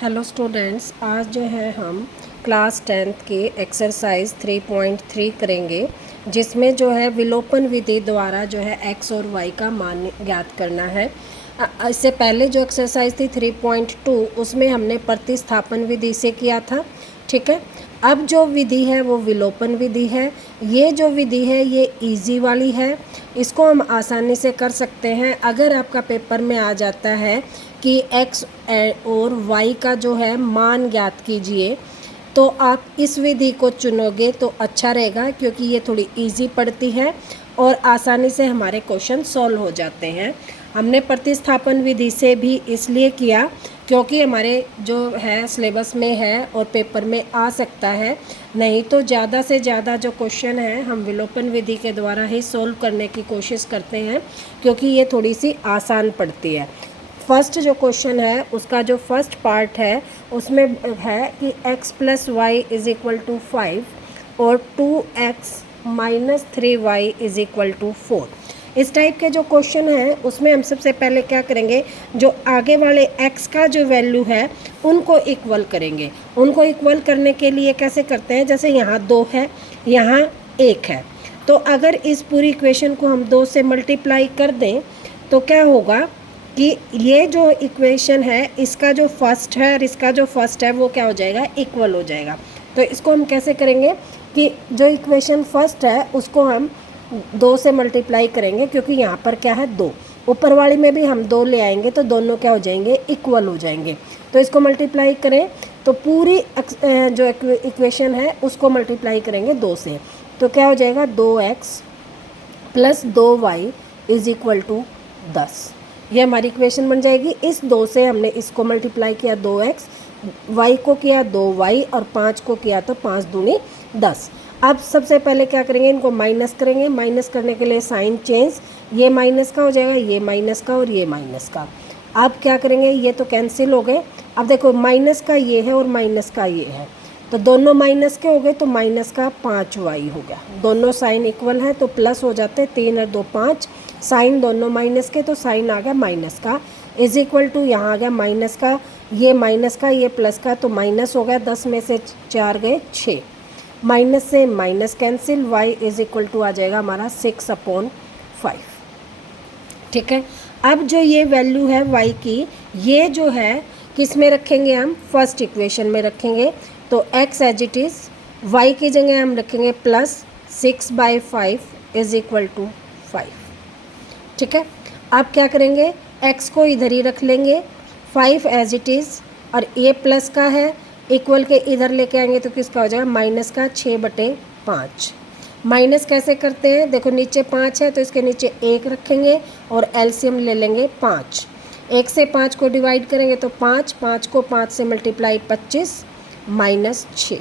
Hello students, आज जो है हम क्लास 10th की एक्सरसाइज 3.3 करेंगे, जिसमें जो है विलोपन विधि द्वारा जो है x और y का मान ज्ञात करना है। इससे पहले जो एक्सरसाइज थी 3.2 उसमें हमने प्रतिस्थापन विधि से किया था। ठीक है, अब जो विधि है वो विलोपन विधि है। ये जो विधि है ये इजी वाली है, इसको हम आसानी से कर सकते हैं। अगर आपका पेपर में आ जाता है कि x और y का जो है मान ज्ञात कीजिए, तो आप इस विधि को चुनोगे तो अच्छा रहेगा, क्योंकि ये थोड़ी इजी पड़ती है और आसानी से हमारे क्वेश्चन सॉल्व हो जाते हैं। हमने प्रतिस्थापन विधि से भी इसलिए किया क्योंकि हमारे जो है सिलेबस में है और पेपर में आ सकता है, नहीं तो ज़्यादा से ज़्यादा जो क्वेश्चन है हम विलोपन विधि के द्वारा ही सॉल्व करने की कोशिश करते हैं, क्योंकि ये थोड़ी सी आसान पड़ती है। फर्स्ट जो क्वेश्चन है उसका जो फर्स्ट पार्ट है उसमें है कि x + y = 5 और 2x - 3y = 4। इस टाइप के जो क्वेश्चन है उसमें हम सबसे पहले क्या करेंगे, जो आगे वाले x का जो वैल्यू है उनको इक्वल करेंगे। उनको इक्वल करने के लिए कैसे करते हैं, जैसे यहाँ 2 है, यहाँ 1 है, तो अगर इस पूरी इक्वेशन को हम 2 से मल्टीप्लाई कर दें तो क्या होगा कि ये जो इक्वेशन है इसका जो फर्स्ट है और इसका जो फर्स्ट है वो क्या हो जाएगा, इक्वल हो जाएगा। तो इसको हम कैसे करेंगे कि जो इक्वेशन फर्स्ट है उसको हम 2 से मल्टीप्लाई करेंगे, क्योंकि यहाँ पर क्या है 2, ऊपर वाली में भी हम 2 ले आएंगे तो दोनों क्या हो जाएंगे, इक्वल हो जाएंगे। तो इसको मल्टीप्लाई करें तो पूरी जो इक्वेशन है उसको मल्टीप्लाई करेंगे 2 से, तो क्या हो जाएगा 2x + 2y = 10। ये हमारी इक्वेशन बन जाएगी। इस 2 से हमने इसको मल्टीप्लाई किया 2x, y को किया 2y और 5 को किया तो 5 दूनी 10। अब सबसे पहले क्या करेंगे, इनको माइनस करेंगे। माइनस करने के लिए साइन चेंज, ये माइनस का हो जाएगा, ये माइनस का और ये माइनस का। अब क्या करेंगे, ये तो कैंसिल हो गए। अब देखो माइनस का ये है और माइनस का ये है, तो दोनों माइनस के हो गए, तो माइनस का 5y हो गया। दोनों साइन इक्वल है तो प्लस हो जाते हैं, 3 और 2 5। साइन दोनों माइनस के तो साइन आ गया माइनस का, = यहाँ आ गया माइनस का, ये माइनस का, ये प्लस का, तो माइनस हो गया। 10 में से 4 गए 6, माइनस से माइनस कैंसिल, y = आ जाएगा हमारा 6/5। ठीक है, अब जो ये वैल्यू है y की, ये जो है किस में रखेंगे, हम फर्स्ट इक्वेशन में रखेंगे। तो x as it is, y की जगह हम रखेंगे +6/5 = 5। ठीक है, अब क्या करेंगे, x को इधर ही रख लेंगे, 5 एज इट इज़, और ये प्लस का है, इक्वल के इधर लेके आएंगे तो किसका हो जाएगा, माइनस का 6/5। माइनस कैसे करते हैं, देखो नीचे 5 है तो इसके नीचे 1 रखेंगे और एलसीएम ले लेंगे 5। 1 से 5 को डिवाइड करेंगे तो 5, 5 को 5 से मल्टीप्लाई 25 -6,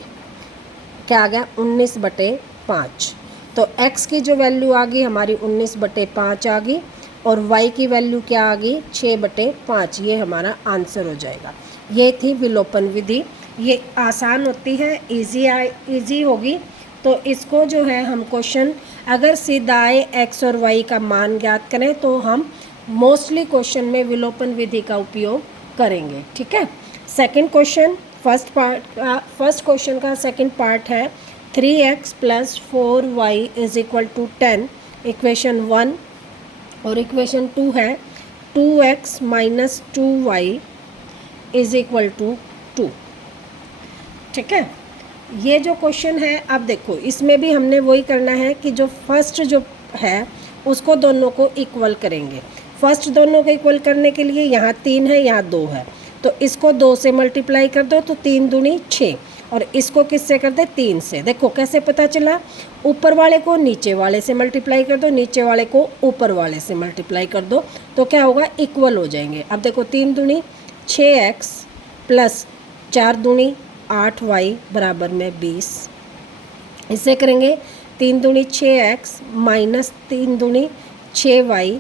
क्या आ गया 19/5। तो x की जो वैल्यू आ गई हमारी 19/5 आ गई, और y की वैल्यू क्या आ गई 6/5। ये हमारा आंसर हो जाएगा। ये थी विलोपन विधि। ये आसान होती है, इजी होगी। तो इसको जो है हम क्वेश्चन अगर सीधा आए एक्स और वाई का मान ज्ञात करें तो हम मोस्टली क्वेश्चन में विलोपन विधि का उपयोग करेंगे। ठीक है, सेकंड क्वेश्चन, फर्स्ट क्वेश्चन का सेकंड पार्ट है 3x + 4y = 10, इक्वेशन 1, और इक्वेशन 2 है 2x - 2y = 2। ठीक है, ये जो क्वेश्चन है, अब देखो इसमें भी हमने वही करना है कि जो फर्स्ट जो है उसको दोनों को इक्वल करेंगे। फर्स्ट दोनों को इक्वल करने के लिए यहाँ 3 है, यहाँ 2 है, तो इसको 2 से मल्टीप्लाई कर दो तो 3 दूनी 6, और इसको किससे कर दे, 3 से। देखो कैसे पता चला, ऊपर वाले को नीचे वाले से मल्टीप्लाई कर दो, नीचे वाले को ऊपर वाले से मल्टीप्लाई कर दो, तो क्या होगा, इक्वल हो जाएंगे। अब देखो 3 दूनी 6x + 4 दूनी 8y = 20। इससे करेंगे 3 दूनी 6x - 3 दूनी 6y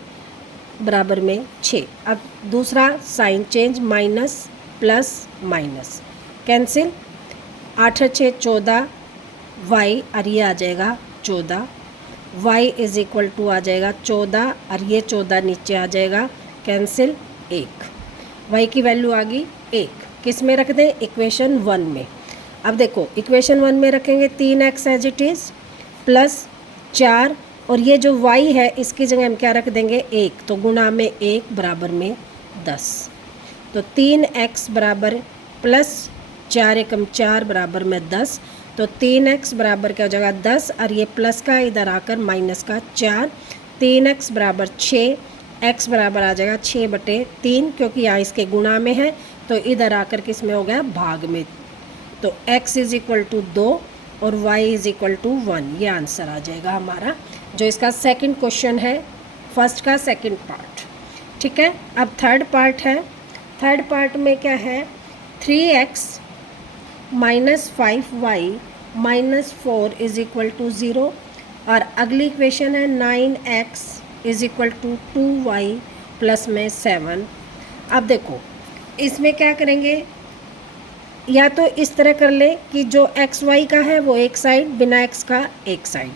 = 6। अब दूसरा sign change, minus plus minus cancel, 8 और 6 14, y और ये आ जाएगा 14, y = आ जाएगा 14 और ये 14 नीचे आ जाएगा कैंसिल 1, y की वैल्यू आ गई 1। किस में रख दें, इक्वेशन 1 में। अब देखो इक्वेशन 1 में रखेंगे 3x as it is plus 4, और ये जो y है इसकी जगह हम क्या रख देंगे 1, तो गुणा में 1 बराबर में 10। तो 3x बराबर प्लस 4 एकम 4 बराबर में 10, तो 3x बराबर क्या हो जाएगा 10, और ये प्लस का इधर आकर माइनस का 4, 3x बराबर 6, x बराबर आ जाएगा 6/3, क्योंकि यहाँ इसके गुणा में है तो इधर आकर किस में हो गया, भाग में। तो x इज़ इक्वल टू 2 और y इज़ इक्वल टू 1, ये आंसर आ जाएगा हमारा, जो इसका सेकंड क्वेश्चन है, फर्स्ट का सेकंड पार्ट। ठीक है, अब थर्ड पार्ट है। थर्ड पार्ट में क्या है, 3x minus 5y minus 4 is equal to 0, और अगली इक्वेशन है 9x is equal to 2y plus में 7। अब देखो इसमें क्या करेंगे, या तो इस तरह कर ले कि जो एक्स वाई का है वो एक साइड, बिना एक्स का एक साइड,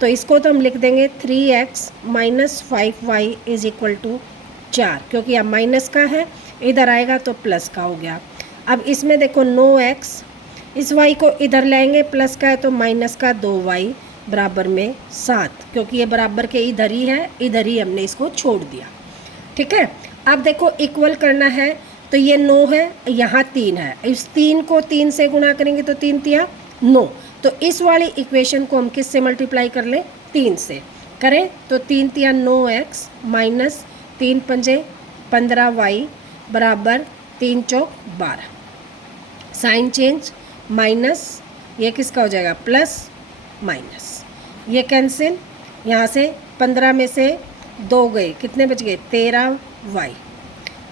तो इसको तो हम लिख देंगे 3x minus 5y is equal to 4, क्योंकि यहाँ माइनस का है, इधर आएगा तो प्लस का हो गया। अब इसमें देखो नो x, इस y को इधर लाएंगे, प्लस का है तो माइनस का 2y बराबर में 7, क्योंकि ये बराबर के इधर ही है, इधर ही हमने इसको छोड़ दिया। ठीक है, अब देखो इक्वल करना है, तो ये 9 है, यहाँ 3 है, इस 3 को 3 से गुणा करेंगे तो 3 तिया 9, तो इस वाली इक्वेशन को हम किस से मल्टीप्लाई कर लें, 3 से करें, तो 3 तिया 9x माइनस 3 पंजे 15y बराबर 3 चौक 12, साइन चेंज, माइनस ये किसका हो जाएगा प्लस माइनस, ये कैंसिल, यहाँ से 15 में से 2 गए, कितने बच गए 13y,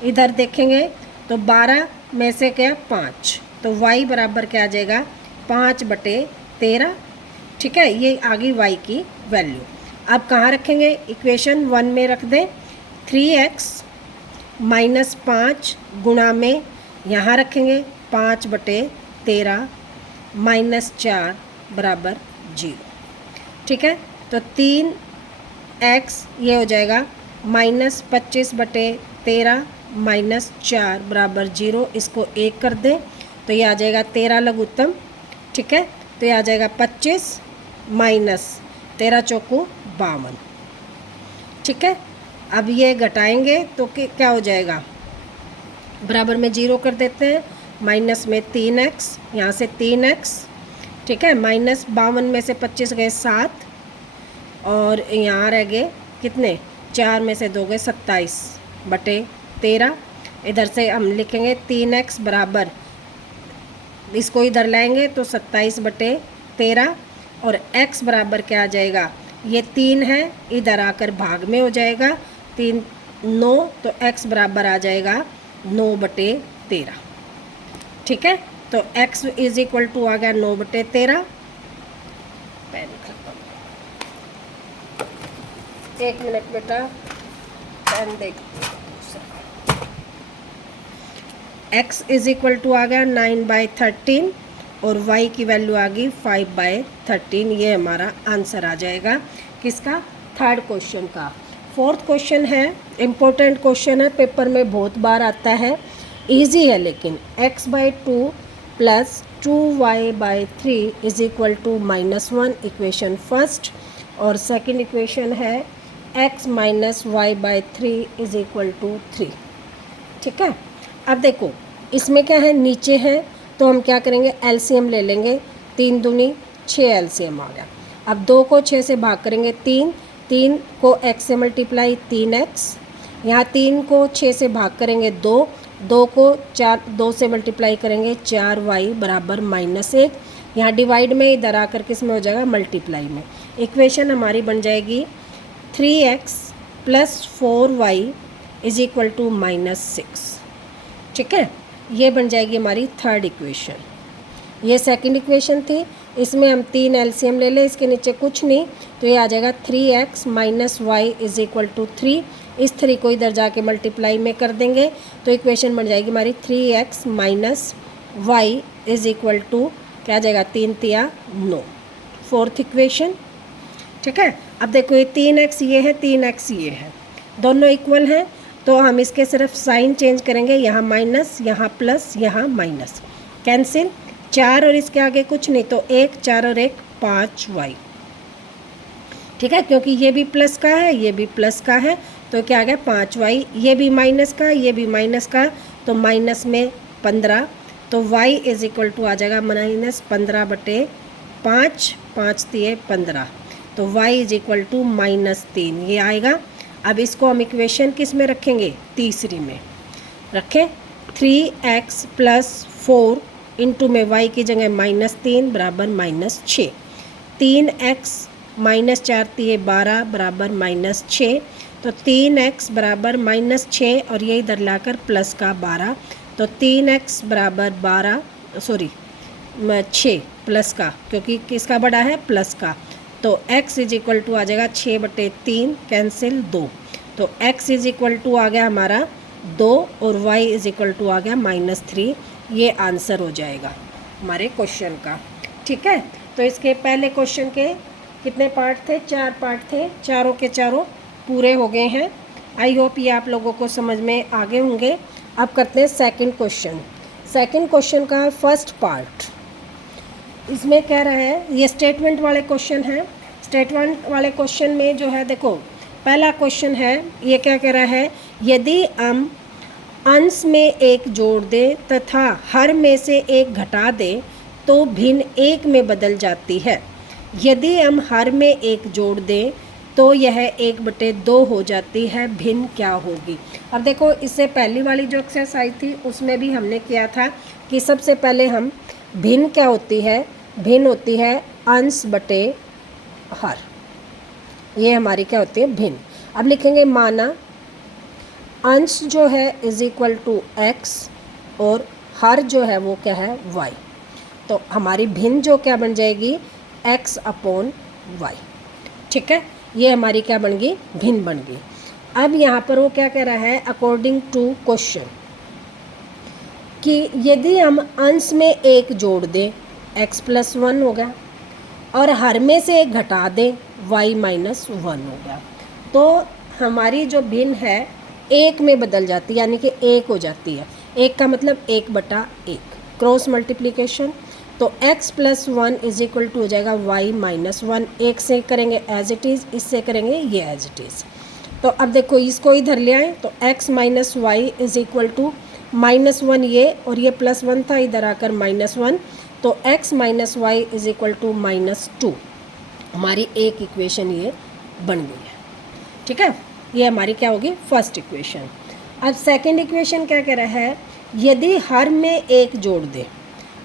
इधर देखेंगे तो 12 में से क्या 5, तो y बराबर क्या आ जाएगा 5/13। ठीक है, ये आ गई y की वैल्यू। अब कहाँ रखेंगे, इक्वेशन 1 में रख दें, 3x माइनस 5 गुणा में यहाँ रखेंगे 5/13 माइनस 4 बराबर 0। ठीक है, तो 3x ये हो जाएगा माइनस 25/13 माइनस 4 बराबर 0, इसको 1 कर दें तो ये आ जाएगा 13 लघुत्तम। ठीक है, तो ये आ जाएगा 25 माइनस 13 चौको 52। ठीक है, अब ये घटाएंगे तो क्या हो जाएगा, बराबर में 0 कर देते हैं, माइनस में 3x, यहाँ से 3x। ठीक है, माइनस 52 में से 25 गए 7, और यहाँ रह गए कितने 4 में से 2 गए 27/13। इधर से हम लिखेंगे 3x बराबर, इसको इधर लाएंगे तो 27/13, और x बराबर क्या आ जाएगा, ये 3 है, इधर आकर भाग में हो जाएगा 3 9, तो x बराबर आ जाएगा 9/13। ठीक है, तो x इज इक्वल टू आ गया 9/13। पेन खत्म, 1 मिनट बेटा, पेन देख, x इज इक्वल टू आ गया 9/13 और y की वैल्यू आ गई 5/13। ये हमारा आंसर आ जाएगा किसका, थर्ड क्वेश्चन का। फोर्थ क्वेश्चन है, इम्पोर्टेंट क्वेश्चन है, पेपर में बहुत बार आता है, इजी है लेकिन, x/2 plus 2y/3 is equal to -1, equation first, और सेकंड इक्वेशन है x minus y/3 is equal to 3। ठीक है, अब देखो इसमें क्या है, नीचे है तो हम क्या करेंगे, एलसीएम ले लेंगे, 3 दूनी 6 एलसीएम आ गया। अब 2 को 6 से भाग करेंगे 3, 3 को x से मल्टीप्लाई 3x, यहाँ 3 को 6 से भाग करेंगे 2, 2 को 2 से मल्टीप्लाई करेंगे 4y बराबर -1, यहाँ डिवाइड में, इधर आकर किस में हो जाएगा मल्टीप्लाई में। इक्वेशन हमारी बन जाएगी 3x plus 4y is equal to -6। ठीक है, ये बन जाएगी हमारी थर्ड इक्वेशन। ये सेकंड इक्वेशन थी, इसमें हम 3 एलसीएम ले लें, इसके नीचे कुछ नहीं, तो ये आ जाएगा 3x minus Y is equal to 3। इस 3 को इधर जाके मल्टीप्लाई में कर देंगे तो इक्वेशन बन जाएगी हमारी 3x minus Y is equal to क्या आ जाएगा 3 तिया 9, फोर्थ इक्वेशन। ठीक है, अब देखो ये 3x ये है, 3x ये है, दोनों इक्वल हैं। तो हम इसके सिर्फ साइन चेंज करेंगे, यहाँ माइनस, यहाँ प्लस, यहाँ माइनस, कैंसिल। 4 और इसके आगे कुछ नहीं, तो 1, 4 और 1 5y, ठीक है, क्योंकि ये भी प्लस का है, ये भी प्लस का है, तो क्या आ गया 5y। ये भी माइनस का, ये भी माइनस का, तो माइनस में 15, तो y इज इक्वल टू आ जाएगा -15/5, 5 3 15, तो y इज इक्वल टू -3 ये आएगा। अब इसको हम इक्वेशन किस में रखेंगे, तीसरी में रखें। 3x + 4 इंटू में y की जगह -3 बराबर -6, 3x -4 3 12 बराबर -6, तो 3x बराबर -6 और ये इधर लाकर प्लस का 12, तो 3x बराबर 6 प्लस का, क्योंकि किसका बड़ा है, प्लस का, तो x इज इक्वल टू आ जाएगा 6/3, कैंसिल 2, तो x इज इक्वल टू आ गया हमारा 2 और y इज इक्वल टू आ गया -3। ये आंसर हो जाएगा हमारे क्वेश्चन का, ठीक है। तो इसके पहले क्वेश्चन के कितने पार्ट थे, 4 पार्ट थे, चारों के चारों पूरे हो गए हैं। आई होप ये आप लोगों को समझ में आ गए होंगे। अब करते हैं सेकंड क्वेश्चन। सेकंड क्वेश्चन का फर्स्ट पार्ट, इसमें कह रहा है, ये स्टेटमेंट वाले क्वेश्चन हैं। स्टेटमेंट वाले क्वेश्चन में जो है, देखो पहला क्वेश्चन है, ये क्या कह रहा है, यदि हम अंश में एक जोड़ दें तथा हर में से एक घटा दें तो भिन्न एक में बदल जाती है। यदि हम हर में एक जोड़ दें तो यह 1/2 हो जाती है, भिन्न क्या होगी। अब देखो, इससे पहली वाली जो एक्सरसाइज थी उसमें भी हमने किया था कि सबसे पहले हम भिन्न क्या होती है, भिन्न होती है अंश बटे हर, ये हमारी क्या होती है, भिन्न। अब लिखेंगे माना अंश जो है इज इक्वल टू x और हर जो है वो क्या है, y, तो हमारी भिन्न जो क्या बन जाएगी, x/y, ठीक है। ये हमारी क्या बन गई, भिन्न बन गई। अब यहाँ पर वो क्या कह रहा है, अकॉर्डिंग टू क्वेश्चन, कि यदि हम अंश में एक जोड़ दें x + 1 हो गया और हर में से एक घटा दें y - 1 हो गया, तो हमारी जो भिन्न है एक में बदल जाती है, यानी कि एक हो जाती है। एक का मतलब 1/1, क्रॉस मल्टीप्लिकेशन, तो x + 1 इज इक्वल टू हो जाएगा y - 1। एक से करेंगे एज इट इज़, इससे करेंगे ये एज इट इज़। तो अब देखो इसको इधर ले आए, तो x - y is equal to -1 ये, और ये +1 था, इधर आकर -1, तो x - y is equal to -2। हमारी एक इक्वेशन ये बन गई है, ठीक है। ये हमारी क्या होगी, फर्स्ट इक्वेशन। अब सेकंड इक्वेशन क्या कह रहा है, यदि हर में एक जोड़ दे,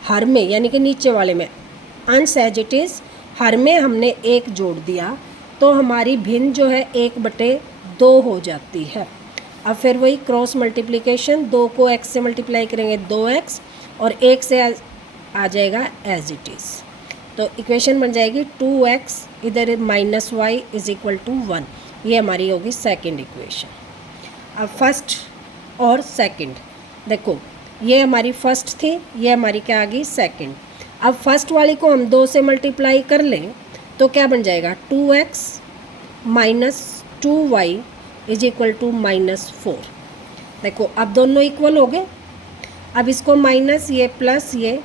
हर में यानी कि नीचे वाले में अंश एज इट इज़, हर में हमने एक जोड़ दिया तो हमारी भिन्न जो है 1/2 हो जाती है। अब फिर वही क्रॉस मल्टीप्लिकेशन, 2 को x से मल्टीप्लाई करेंगे 2x और 1 से आ जाएगा एज इट इज़, तो इक्वेशन बन जाएगी 2x, इधर -y इज इक्वल टू 1। ये हमारी होगी सेकंड इक्वेशन। अब फर्स्ट और सेकंड, देखो ये हमारी फर्स्ट थी, ये हमारी क्या आ गई, सेकंड। अब फर्स्ट वाली को हम 2 से मल्टीप्लाई कर लें तो क्या बन जाएगा, 2x - 2y is equal to -4। देखो अब दोनों इक्वल हो गए। अब इसको माइनस, ये प्लस, ये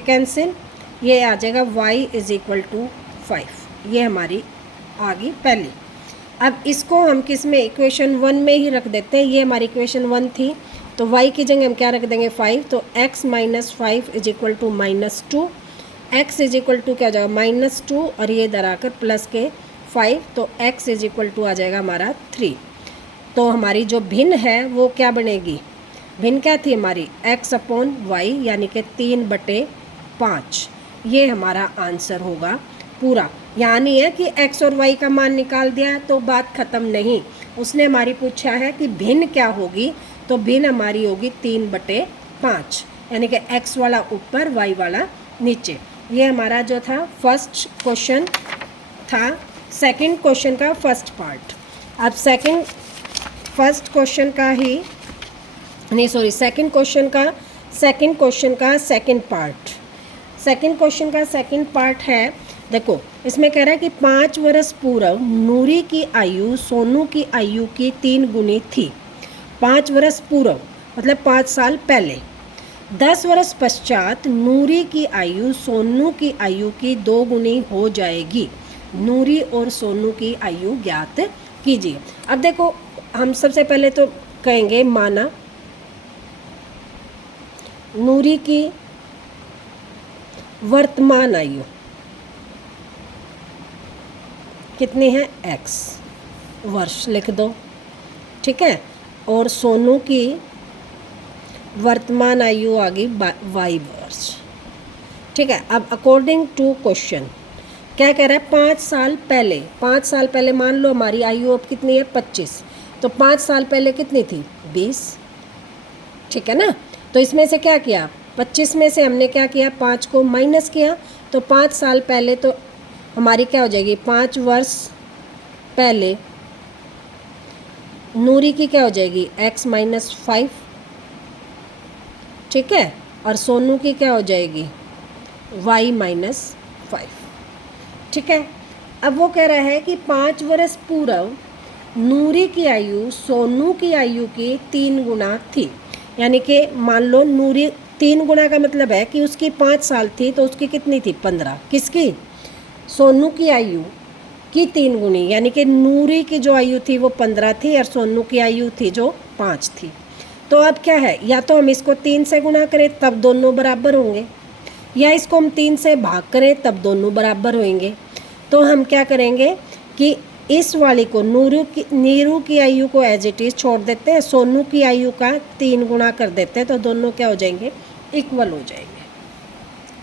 कैंसिल, ये आ जाएगा y इज इक्वल टू 5। ये हमारी आ गई पहली। अब इसको हम किस में, इक्वेशन 1 में ही रख देते हैं। ये हमारी इक्वेशन 1 थी, तो y की जगह हम क्या रख देंगे, 5, तो x - 5 is equal to -2, x is equal to क्या हो जाएगा, -2, और ये इधर आकर प्लस के 5, तो x इज इक्वल टू आ जाएगा हमारा 3। तो हमारी जो भिन्न है वो क्या बनेगी, भिन्न क्या थी हमारी, x/y, यानी कि 3/5। ये हमारा आंसर होगा पूरा। यहाँ नहीं है कि x और y का मान निकाल दिया तो बात ख़त्म, नहीं। उसने हमारी पूछा है कि भिन्न क्या होगी, तो भिन्न हमारी होगी 3/5, यानी कि x वाला ऊपर, y वाला नीचे। ये हमारा जो था फर्स्ट क्वेश्चन था, सेकंड क्वेश्चन का फर्स्ट पार्ट। अब फर्स्ट क्वेश्चन का ही नहीं, सॉरी, सेकंड क्वेश्चन का सेकंड पार्ट। सेकंड क्वेश्चन का सेकंड पार्ट है, देखो इसमें कह रहा है कि 5 वर्ष पूर्व नूरी की आयु सोनू की आयु की 3 गुनी थी। 5 वर्ष पूर्व मतलब 5 साल पहले। 10 वर्ष पश्चात नूरी की आयु सोनू की आयु की 2 गुनी हो जाएगी। नूरी और सोनू की आयु ज्ञात कीजिए। अब देखो हम सबसे पहले तो कहेंगे माना नूरी की वर्तमान आयु कितनी है, x वर्ष लिख दो, ठीक है। और सोनू की वर्तमान आयु आ गई y वर्ष, ठीक है। अब अकॉर्डिंग टू क्वेश्चन क्या कह रहा है, 5 साल पहले, 5 साल पहले मान लो हमारी आयु अब कितनी है 25, तो 5 साल पहले कितनी थी 20, ठीक है ना। तो इसमें से क्या किया, 25 में से हमने क्या किया 5 को माइनस किया, तो 5 साल पहले तो हमारी क्या हो जाएगी 5 वर्ष पहले नूरी की क्या हो जाएगी x माइनस 5, ठीक है। और सोनू की क्या हो जाएगी y माइनस 5, ठीक है। अब वो कह रहा है कि 5 वर्ष पूर्व नूरी की आयु सोनू की आयु की 3 गुना थी। यानी कि मान लो नूरी 3 गुना का मतलब है कि उसकी 5 साल थी तो उसकी कितनी थी 15, किसकी, सोनू की आयु की 3 गुनी, यानी कि नूरी की जो आयु थी वो 15 थी और सोनू की आयु थी जो 5 थी। तो अब क्या है, या तो हम इसको 3 से गुना करें तब दोनों बराबर होंगे, या इसको हम 3 से भाग करें तब दोनों बराबर होंगे। तो हम क्या करेंगे कि इस वाली को नीरू की आयु को एज इट इज़ छोड़ देते हैं, सोनू की आयु का 3 गुना कर देते हैं, तो दोनों क्या हो जाएंगे इक्वल हो जाएंगे,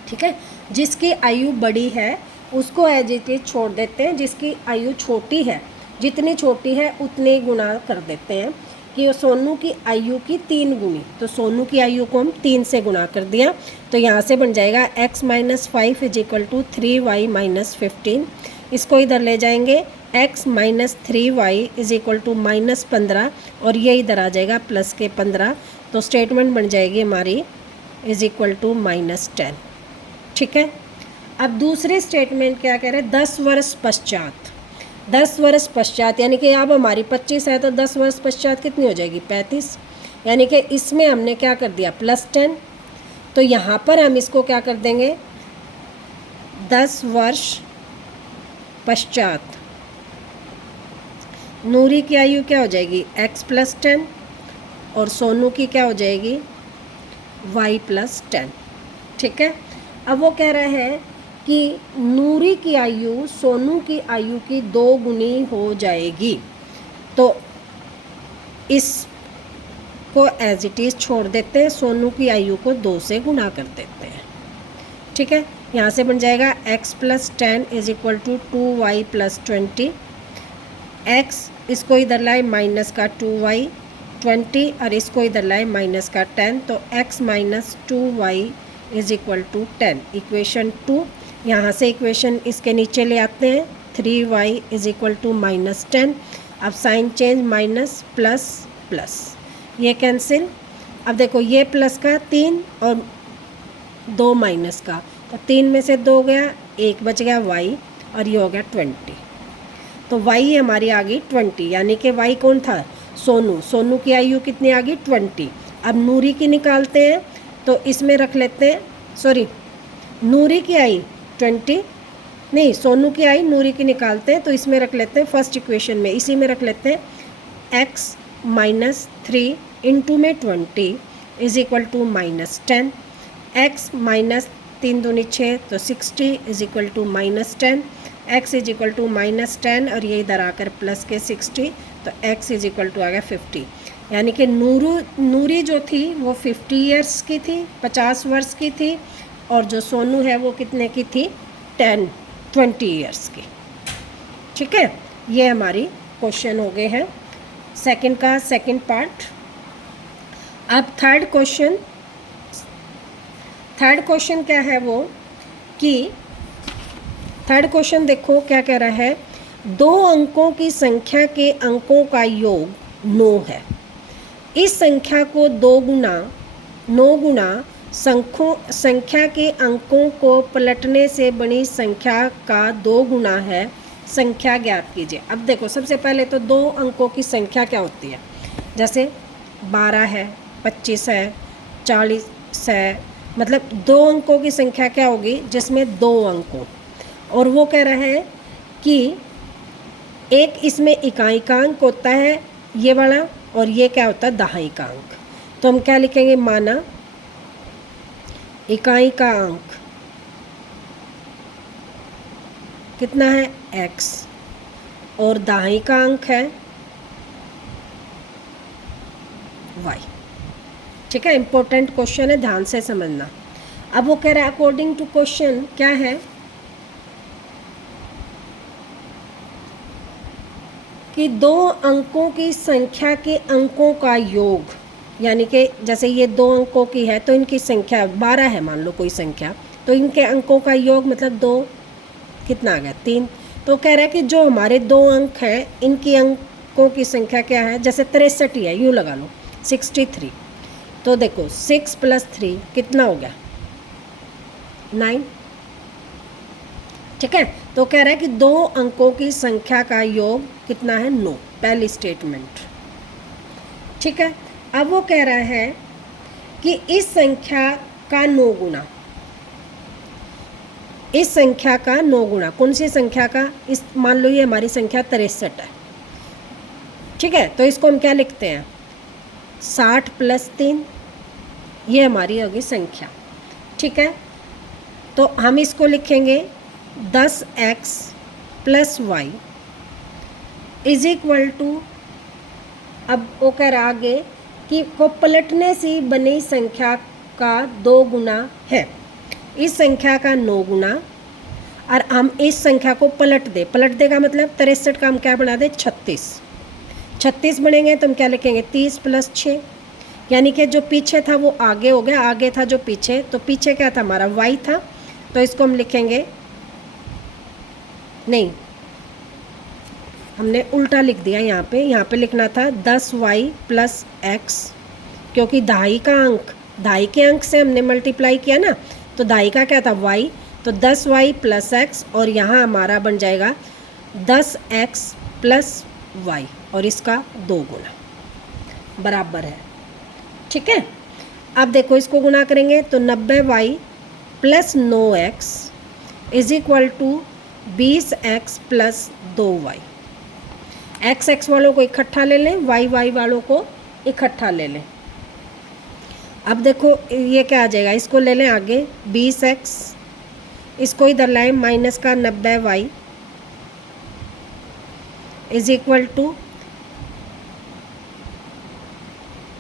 ठीक है। जिसकी आयु बड़ी है उसको एज इट इज़ छोड़ देते हैं, जिसकी आयु छोटी है जितनी छोटी है उतने गुना कर देते हैं कि सोनू की आयु की 3 गुनी, तो सोनू की आयु को हम 3 से गुना कर दिया, तो यहाँ से बन जाएगा x minus 5 is equal to 3y minus 15। इसको इधर ले जाएंगे x minus 3y is equal to minus 15 और ये इधर आ जाएगा प्लस के 15, तो स्टेटमेंट बन जाएगी हमारी इज इक्वल टू माइनस 10, ठीक है। अब दूसरे स्टेटमेंट क्या कह रहे हैं, 10 वर्ष पश्चात, 10 वर्ष पश्चात यानी कि अब हमारी 25 है तो 10 वर्ष पश्चात कितनी हो जाएगी 35, यानी कि इसमें हमने क्या कर दिया प्लस 10, तो यहाँ पर हम इसको क्या कर देंगे 10 वर्ष पश्चात नूरी की आयु क्या हो जाएगी x प्लस 10 और सोनू की क्या हो जाएगी y प्लस 10, ठीक है। अब वो कह रहे हैं कि नूरी की आयु सोनू की आयु की 2 गुनी हो जाएगी, तो इसको एज इट इज़ छोड़ देते हैं, सोनू की आयु को 2 से गुना कर देते हैं, ठीक है। यहाँ से बन जाएगा x plus 10 is equal to 2y plus 20, x इसको इधर लाए माइनस का 2y 20 और इसको इधर लाए माइनस का 10, तो x minus 2y is equal to 10। Equation 2, यहाँ से इक्वेशन इसके नीचे ले आते हैं 3y is equal to minus 10। अब sign change minus plus plus, ये कैंसिल। अब देखो ये प्लस का 3 और 2 माइनस का, तो 3 में से 2 गया, 1 बच गया y और ये हो गया 20, तो y हमारी आ गई 20, यानी कि y कौन था सोनू, सोनू की आयु कितनी आ गई 20। अब नूरी की निकालते हैं तो इसमें रख लेते हैं, सॉरी नूरी की आई 20 नहीं, सोनू की आई नूरी की निकालते हैं तो इसमें रख लेते हैं फर्स्ट इक्वेशन में, इसी में रख लेते हैं x माइनस 3 इंटू में 20 is equal to minus 10, x minus 3 दूनी 6 तो 60 is equal to minus 10, x is equal to minus 10 और ये इधर आकर प्लस के 60, तो x इज इक्वल टू आ गया 50, यानी कि नूरी जो थी वो 50 ईयर्स की थी, 50 वर्ष की थी, और जो सोनू है वो कितने की थी 20 ईयर्स की, ठीक है। ये हमारी क्वेश्चन हो गए हैं सेकंड का सेकंड पार्ट। अब थर्ड क्वेश्चन क्या है वो कि थर्ड क्वेश्चन देखो क्या कह रहा है, 2 अंकों की संख्या के अंकों का योग 9 है। इस संख्या को 9 गुना संख्या के अंकों को पलटने से बड़ी संख्या का 2 गुना है, संख्या ज्ञात कीजिए। अब देखो सबसे पहले तो 2 अंकों की संख्या क्या होती है, जैसे 12 है, 25 है, 40 है, मतलब 2 अंकों की संख्या क्या होगी जिसमें 2 अंक हो। और वो कह रहा है कि एक इसमें इकाई का अंक होता है ये वाला, और ये क्या होता है दहाई का अंक। तो हम क्या लिखेंगे, माना इकाई का अंक कितना है x और दाहिनी का अंक है y। ठीक है, इंपॉर्टेंट क्वेश्चन है, ध्यान से समझना। अब वो कह रहा है अकॉर्डिंग टू क्वेश्चन क्या है कि 2 अंकों की संख्या के अंकों का योग, यानी कि जैसे ये 2 अंकों की है तो इनकी संख्या 12 है, मान लो कोई संख्या, तो इनके अंकों का योग मतलब 2 कितना आ गया 3। तो कह रहा है कि जो हमारे 2 अंक हैं इनकी अंकों की संख्या क्या है, जैसे 63 ही है, यूँ लगा लो 63। तो देखो 6 + 3 कितना हो गया 9। ठीक है, तो कह रहा है कि 2 अंकों की संख्या का योग कितना है 9, पहली स्टेटमेंट। ठीक है, अब वो कह रहा है कि इस संख्या का 9 गुना, इस संख्या का 9 गुना, कौन सी संख्या का, इस मान लो ये हमारी संख्या 63 है। ठीक है, तो इसको हम क्या लिखते हैं 60 + 3, ये हमारी होगी संख्या। ठीक है, तो हम इसको लिखेंगे 10x + y = अब वो कह रहा आगे कि को पलटने से बनी संख्या का 2 गुना है, इस संख्या का 9 गुना, और हम इस संख्या को पलट दे का मतलब 63 का हम क्या बना दे 36 बनेंगे। तो हम क्या लिखेंगे 30 + 6, यानी कि जो पीछे था वो आगे हो गया, आगे था जो पीछे, तो पीछे क्या था हमारा y था, तो इसको हम लिखेंगे, नहीं हमने उल्टा लिख दिया, यहाँ पे लिखना था 10y + x, क्योंकि दहाई का अंक, दहाई के अंक से हमने मल्टीप्लाई किया ना, तो दहाई का क्या था y, तो 10y + x, और यहाँ हमारा बन जाएगा 10x + y, और इसका 2 गुना बराबर है। ठीक है, अब देखो इसको गुना करेंगे तो 90y + 9x = 20x + 2y। x वालों को इकट्ठा ले लें, y वालों को इकट्ठा ले लें। अब देखो ये क्या आ जाएगा, इसको ले लें आगे 20x, इसको इधर लाएं माइनस का 90y =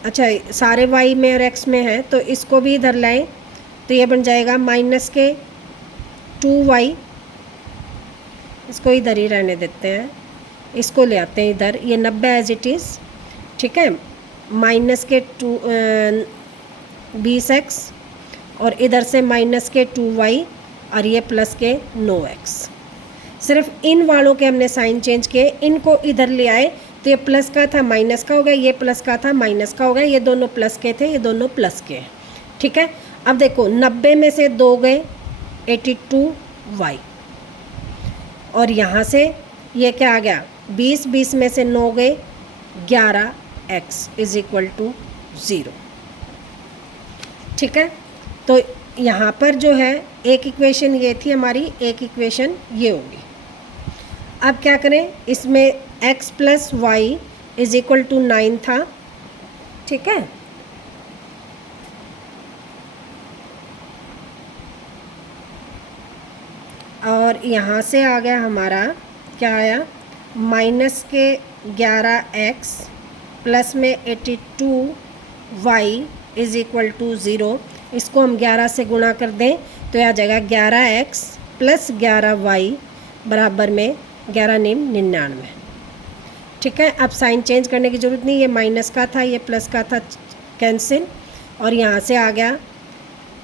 अच्छा सारे y में और x में है तो इसको भी इधर लाएं, तो ये बन जाएगा माइनस के 2y, इसको इधर ही रहने देते हैं, इसको ले आते हैं इधर, ये 90 एज इट इज़। ठीक है, माइनस के 20x, और इधर से माइनस के 2y, और ये प्लस के 9x। सिर्फ इन वालों के हमने साइन चेंज किए, इनको इधर ले आए, तो ये प्लस का था माइनस का हो गया, ये प्लस का था माइनस का हो गया, ये दोनों प्लस के थे, ये दोनों प्लस के। ठीक है, अब देखो 90 में से 2 गए 82y, और यहाँ से ये क्या आ गया 20 में से 9 गए 11x = 0। ठीक है, तो यहाँ पर जो है एक इक्वेशन ये थी हमारी, एक इक्वेशन ये होगी। अब क्या करें, इसमें x + y = 9 था। ठीक है, और यहाँ से आ गया हमारा क्या आया माइनस के 11x प्लस में 82y = 0। इसको हम 11 से गुणा कर दें तो आ जाएगा 11x + 11y बराबर में 11 × 9 99। ठीक है, अब साइन चेंज करने की ज़रूरत नहीं, ये माइनस का था ये प्लस का था, कैंसिल, और यहाँ से आ गया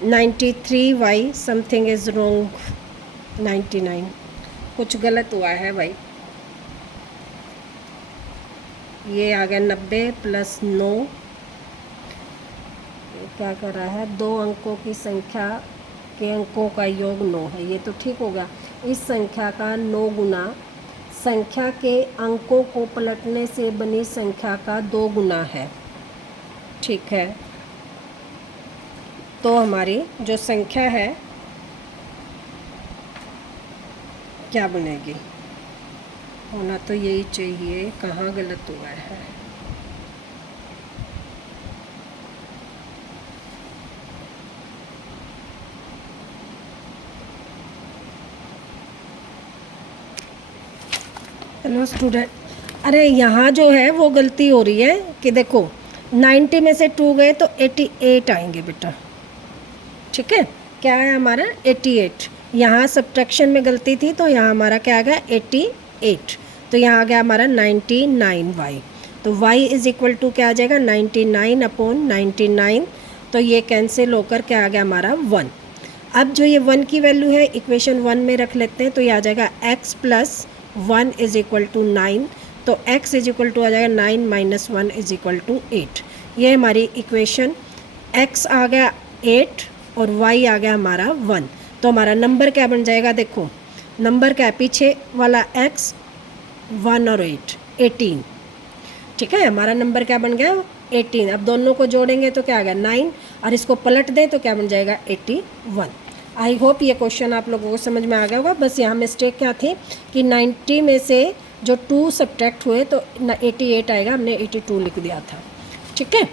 93y समथिंग इज़ रॉन्ग, 99 कुछ गलत हुआ है भाई, ये आ गया 90 + 9, क्या कर रहा है 2 अंकों की संख्या के अंकों का योग 9 है, ये तो ठीक हो गया। इस संख्या का 9 गुना संख्या के अंकों को पलटने से बनी संख्या का 2 गुना है। ठीक है, तो हमारी जो संख्या है क्या बनेगी? होना तो यही चाहिए, कहाँ गलत हुआ है? हेलो स्टूडेंट, अरे यहाँ जो है वो गलती हो रही है कि देखो 90 में से 2 गए तो 88 आएंगे बेटा। ठीक है, क्या है हमारा 88। यहाँ सब्ट्रैक्शन में गलती थी तो यहाँ हमारा क्या आ गया 88, तो यहाँ आ गया हमारा 99y। तो y इज़ इक्वल टू क्या आ जाएगा 99 अपॉन 99, तो ये कैंसिल होकर क्या आ गया हमारा 1। अब जो ये 1 की वैल्यू है इक्वेशन 1 में रख लेते हैं, तो ये आ जाएगा x plus 1 is equal to 9, तो x इज इक्वल टू आ जाएगा 9 माइनस 1 इज इक्वल टू 8। ये हमारी इक्वेशन x आ गया 8 और y आ गया हमारा 1। तो हमारा नंबर क्या बन जाएगा? देखो नंबर क्या है, पीछे वाला x 1 और 8 18। ठीक है, हमारा नंबर क्या बन गया 18। अब दोनों को जोड़ेंगे तो क्या आ गया 9, और इसको पलट दें तो क्या बन जाएगा 81। आई होप ये क्वेश्चन आप लोगों को समझ में आ गया होगा। बस यहाँ मिस्टेक क्या थी कि 90 में से जो 2 सब्ट्रैक्ट हुए तो 88 आएगा, हमने 82 लिख दिया था। ठीक है,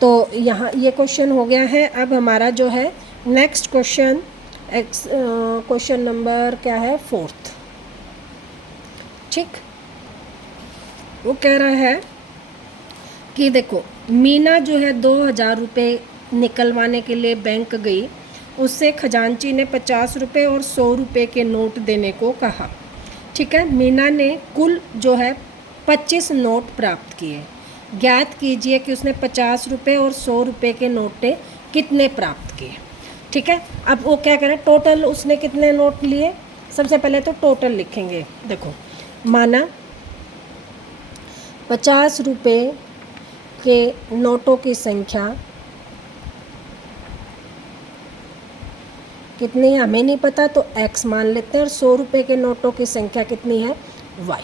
तो यहाँ ये क्वेश्चन हो गया है। अब हमारा जो है नेक्स्ट क्वेश्चन, क्वेश्चन नंबर क्या है 4th। ठीक, वो कह रहा है कि देखो मीना जो है 2000 रुपये निकलवाने के लिए बैंक गई, उससे खजांची ने 50 रुपये और 100 रुपये के नोट देने को कहा। ठीक है, मीना ने कुल जो है 25 नोट प्राप्त किए। ज्ञात कीजिए कि उसने 50 रुपये और 100 रुपये के नोट कितने प्राप्त किए। ठीक है, अब वो क्या करें, टोटल उसने कितने नोट लिए, सबसे पहले तो टोटल लिखेंगे। देखो माना 50 रुपये के नोटों की संख्या कितनी है हमें नहीं पता, तो x मान लेते हैं, और 100 रुपये के नोटों की संख्या कितनी है y।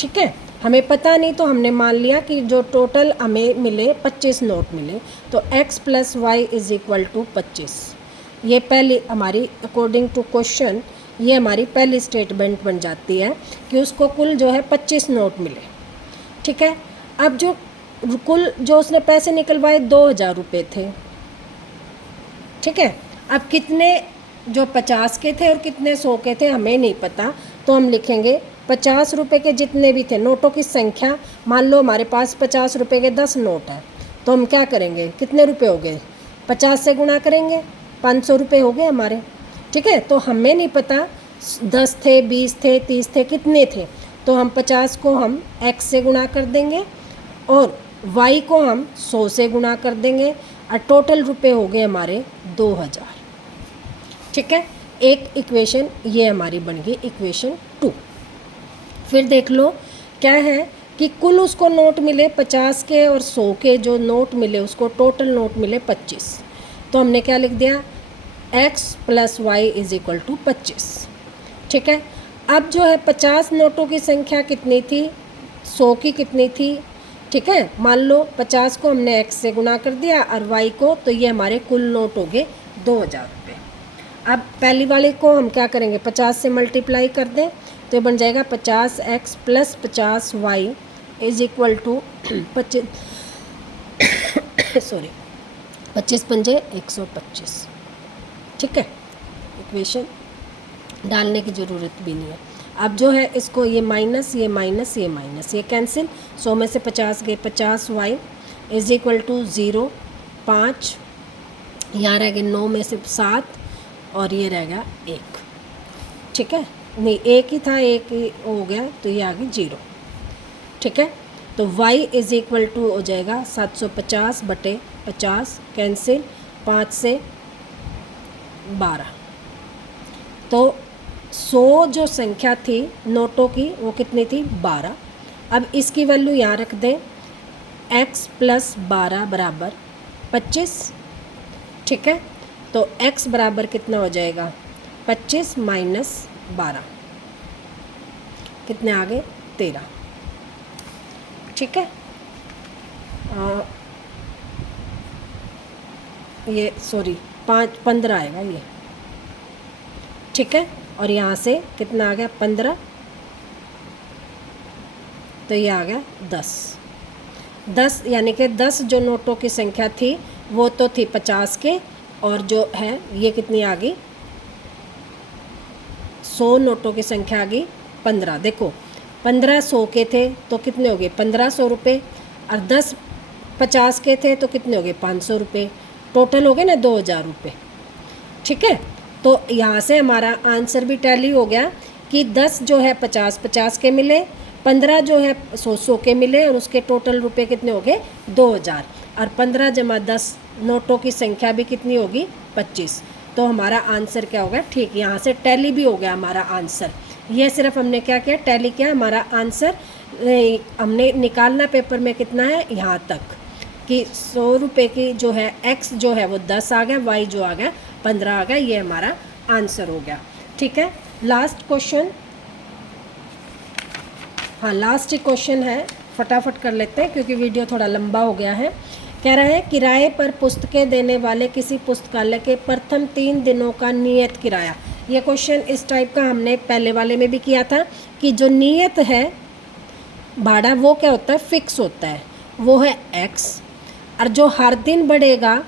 ठीक है, हमें पता नहीं तो हमने मान लिया कि जो टोटल हमें मिले 25 नोट मिले, तो x plus Y is equal to 25। ये पहली हमारी अकॉर्डिंग टू क्वेश्चन ये हमारी पहली स्टेटमेंट बन जाती है कि उसको कुल जो है 25 नोट मिले। ठीक है, अब जो कुल जो उसने पैसे निकलवाए 2000 रुपये थे। ठीक है, अब कितने जो 50 के थे और कितने 100 के थे हमें नहीं पता, तो हम लिखेंगे 50 रुपये के जितने भी थे नोटों की संख्या। मान लो हमारे पास 50 रुपये के 10 नोट हैं, तो हम क्या करेंगे, कितने रुपए हो गए, 50 से गुणा करेंगे, 500 रुपये हो गए हमारे। ठीक है, तो हमें नहीं पता 10 थे, 20 थे, 30 थे, कितने थे, तो हम 50 को हम x से गुणा कर देंगे और y को हम 100 से गुणा कर देंगे, और टोटल रुपए हो गए हमारे 2000। ठीक है, एक इक्वेशन ये हमारी बन गई इक्वेशन 2। फिर देख लो क्या है कि कुल उसको नोट मिले 50 के और 100 के, जो नोट मिले उसको टोटल नोट मिले 25। तो हमने क्या लिख दिया x plus Y is equal to 25। ठीक है, अब जो है 50 नोटों की संख्या कितनी थी, 100 की कितनी थी। ठीक है, मान लो 50 को हमने x से गुणा कर दिया और y को, तो ये हमारे कुल नोट हो गए 2000 रुपये। अब पहली वाले को हम क्या करेंगे 50 से मल्टीप्लाई कर दें, तो ये बन जाएगा 50x plus 50y is equal to 25 sorry 25 पंजे 125। ठीक है, इक्वेशन डालने की ज़रूरत भी नहीं है। अब जो है इसको ये माइनस ये माइनस ये माइनस ये कैंसिल, 100 में से 50 गए, 50y इज इक्वल टू 0 5, यहाँ रह गए 9 में से 7 और ये रह गया 1। ठीक है, नहीं एक ही था, एक ही हो गया, तो ये आ गई 0। ठीक है, तो y इज इक्वल टू हो जाएगा 750 बटे 50 कैंसिल, 5 से 12। तो 100 जो संख्या थी नोटों की वो कितनी थी 12। अब इसकी वैल्यू यहाँ रख दें, x प्लस 12 बराबर 25। ठीक है, तो x बराबर कितना हो जाएगा 25 माइनस 12, कितने आ गए 13। ठीक है, ये सॉरी 15 आएगा ये, ठीक है। और यहाँ से कितना आ गया 15, तो ये आ गया 10 यानी कि 10 जो नोटों की संख्या थी वो तो थी 50 के, और जो है ये कितनी आ गई 100 नोटों की संख्या आ गई 15। देखो 15 100 के थे तो कितने हो गए 1500 रुपये, और 10 50 के थे तो कितने हो गए 500 रुपये, टोटल हो गए ना 2000 रुपये, ठीक है। तो यहाँ से हमारा आंसर भी टैली हो गया कि 10 जो है 50 के मिले, 15 जो है 100 के मिले, और उसके टोटल रुपए कितने हो गए 2000, और 15 जमा 10 नोटों की संख्या भी कितनी होगी 25। तो हमारा आंसर क्या होगा, ठीक, यहाँ से टैली भी हो गया हमारा आंसर। ये सिर्फ हमने क्या किया, टैली किया, हमारा आंसर हमने निकालना पेपर में कितना है यहाँ तक कि 100 रुपये की जो है x जो है वो 10 आ गया, y जो आ गया 15 आ गया, ये हमारा आंसर हो गया, ठीक है। लास्ट क्वेश्चन, हाँ लास्ट ही क्वेश्चन है, फटाफट कर लेते हैं क्योंकि वीडियो थोड़ा लंबा हो गया है। कह रहा है किराए पर पुस्तकें देने वाले किसी पुस्तकालय के प्रथम 3 दिनों का नियत किराया। ये क्वेश्चन इस टाइप का हमने पहले वाले में भी किया था कि जो नियत है भाड़ा वो क्या होता है, फिक्स होता है, वो है x, और जो हर दिन बढ़ेगा,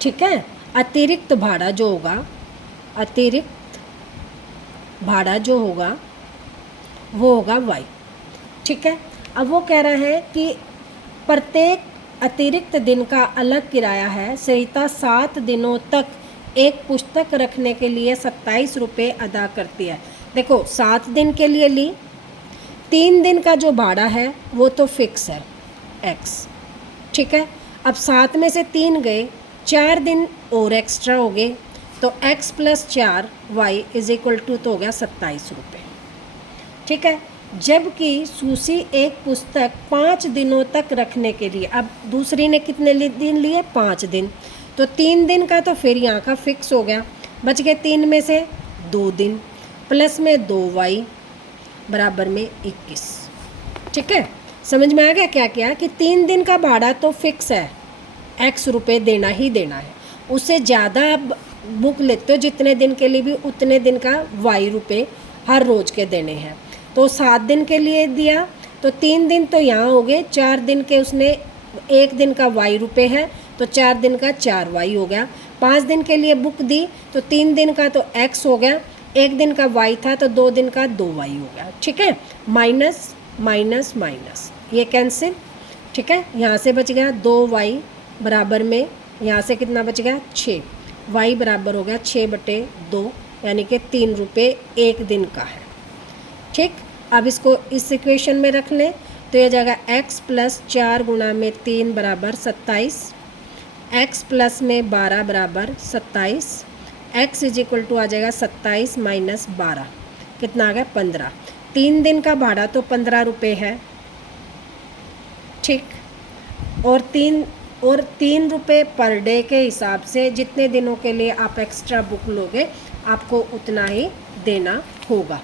ठीक है, अतिरिक्त भाड़ा जो होगा, अतिरिक्त भाड़ा जो होगा वो होगा y, ठीक है। अब वो कह रहा है कि प्रत्येक अतिरिक्त दिन का अलग किराया है, संहिता 7 दिनों तक एक पुस्तक रखने के लिए 27 रुपये अदा करती है। देखो 7 दिन के लिए ली, 3 दिन का जो भाड़ा है वो तो फिक्स है x, ठीक है। अब 7 में से 3 गए, 4 दिन और एक्स्ट्रा हो गए, तो x + 4 y = तो हो गया 27 रुपये, ठीक है। जबकि सूसी एक पुस्तक 5 दिनों तक रखने के लिए, अब दूसरी ने कितने दिन लिए 5 दिन, तो 3 दिन का तो फिर यहाँ का फिक्स हो गया, बच गए 3 में से 2 दिन, प्लस में 2y बराबर में 21, ठीक है। समझ में आ गया क्या क्या कि 3 दिन का भाड़ा तो फिक्स है, x रुपये देना ही देना है, उससे ज़्यादा आप बुक लेते हो जितने दिन के लिए भी उतने दिन का y रुपये हर रोज़ के देने हैं। तो 7 दिन के लिए दिया तो 3 दिन तो यहाँ हो गए, 4 दिन के उसने 1 दिन का y रुपये है तो 4 दिन का 4y हो गया। 5 दिन के लिए बुक दी तो 3 दिन का तो x हो गया, 1 दिन का y था तो 2 दिन का 2y हो गया, ठीक है। माइनस माइनस माइनस ये कैंसिल, ठीक है। यहाँ से बच गया 2y बराबर में, यहाँ से कितना बच गया 6, y बराबर हो गया 6/2 यानी कि 3 रुपये 1 दिन का है, ठीक। अब इसको इस इक्वेशन में रख लें तो यह जाएगा x + 4 × 3 = 27, x प्लस में 12 बराबर 27, x = आ जाएगा 27 - 12 कितना आ गया 15। 3 दिन का भाड़ा तो 15 रुपये है, ठीक, और 3 रुपये पर डे के हिसाब से जितने दिनों के लिए आप एक्स्ट्रा बुक लोगे आपको उतना ही देना होगा,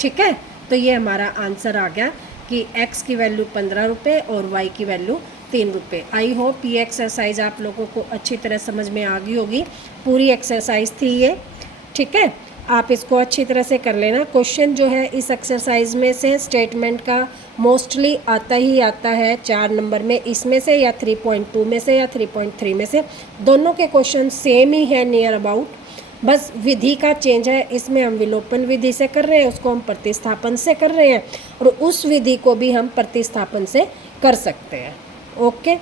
ठीक है। तो ये हमारा आंसर आ गया कि x की वैल्यू 15 रुपये और y की वैल्यू 3 रुपये। आई होप ये एक्सरसाइज आप लोगों को अच्छी तरह समझ में आ गई होगी, पूरी एक्सरसाइज थी ये, ठीक है। आप इसको अच्छी तरह से कर लेना। क्वेश्चन जो है इस एक्सरसाइज में से स्टेटमेंट का मोस्टली आता ही आता है 4 नंबर में, इसमें से या 3.2 में से या 3.3 में से, दोनों के क्वेश्चन सेम ही है नियर अबाउट, बस विधि का चेंज है। इसमें हम विलोपन विधि से कर रहे हैं, उसको हम प्रतिस्थापन से कर रहे हैं, और उस विधि को भी हम प्रतिस्थापन से कर सकते हैं। ओके।